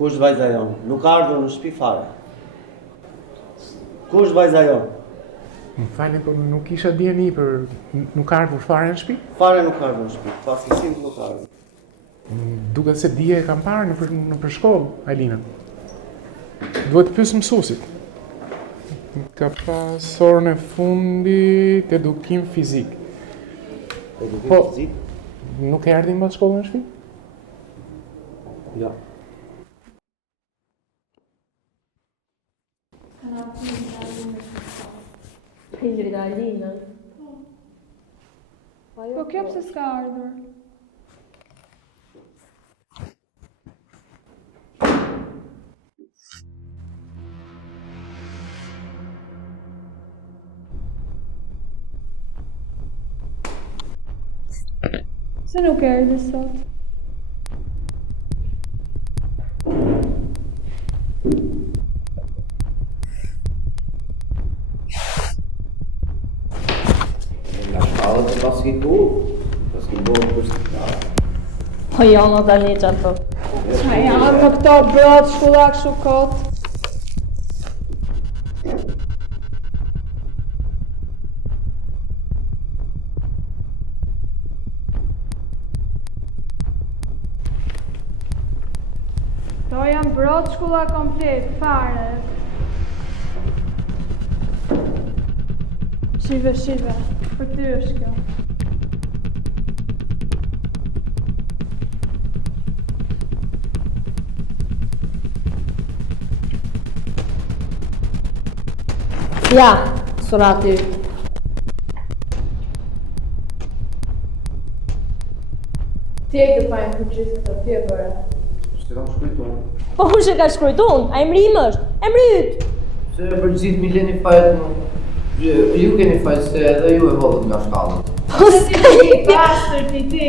Ku është vajza jonë? Nuk ka ardhur në shtëpi fare. Ku është vajza jonë? Më falni, po nuk isha dieni për nuk ka ardhur fare në shtëpi? Fare nuk ka ardhur në shtëpi. Pastësim nuk ka ardhur. Duket se dje e kam parë në shkollë, Alina. Duhet të pyes mësuesit. Ka pas orën e fundit edukim fizik. Edukim fizik? Nuk e erdhi më të shkollën në shtëpi? Jo. Prindrit e Alinës. Po kjo pse s'ka ardhur? Se nuk erdhi sot? Nga shkallët e paski buë për shkallë. Po jo, më tani që ato. Qa janë më këto brot, shkullak, shukot? Këto janë brot, shkullak komplet, fare. Shive, për ty është kjo. Ja, surati. Ti e ke fajnë për gjithë këto, ti e bërë. Se kam shkujtuar. Po unë që ka shkrujt unë, a emrim është, emryt. Se për gjithë mi leni fajt më. Ju keni fajt se edhe ju e vodhët nga shkallët. Po s'ka Ti pastër ti,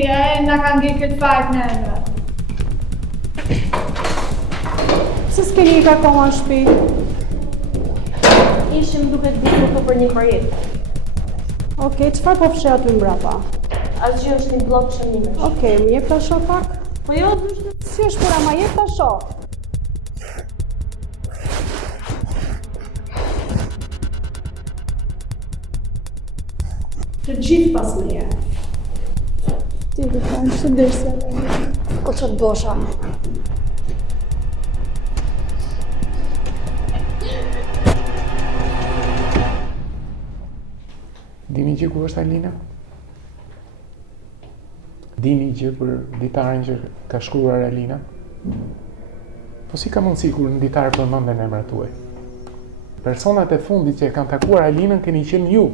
na kanë ngi këtë fajt në eme. Se s'keni i ka koma në shtëpi? ishim duke ditur për një projet. Okej, çfarë po fshi aty mbrapa? Asgjë, është një blok shënimesh. Okej, më jep ta shoh pak? Po jo, dushtë. Si është pura, ma jep ta shoh? Të gjithë pas më je. Ti të kanë që dërse. O që të bosha. Dini gjë ku është Alina? Dini gjë për ditarin që ka shkruar Alina? Po si ka mundësi kur në ditar përmenden emrat tuaj? Personat e fundit që e kanë takuar Alinën keni qenë ju.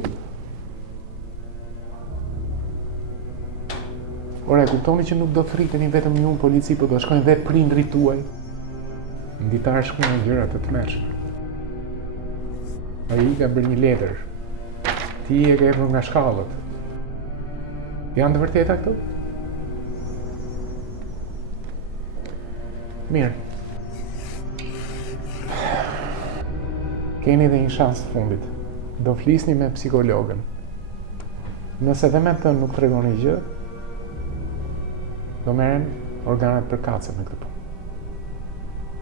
Ora, e kuptoni që nuk do të thriteni vetëm ju në polici, po do shkojnë dhe prindrit tuaj. Në ditar shkruan gjëra të tmerrshme. Ai ka bërë një letër. Ti e ke erdhur nga shkallët. Janë të vërteta këto? Mirë. Keni dhe një shans të fundit. Do flisni me psikologën. Nëse dhe me të nuk të regoni gjë, do merren organet përkatëse me këtë punë.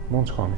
Mund shkoni.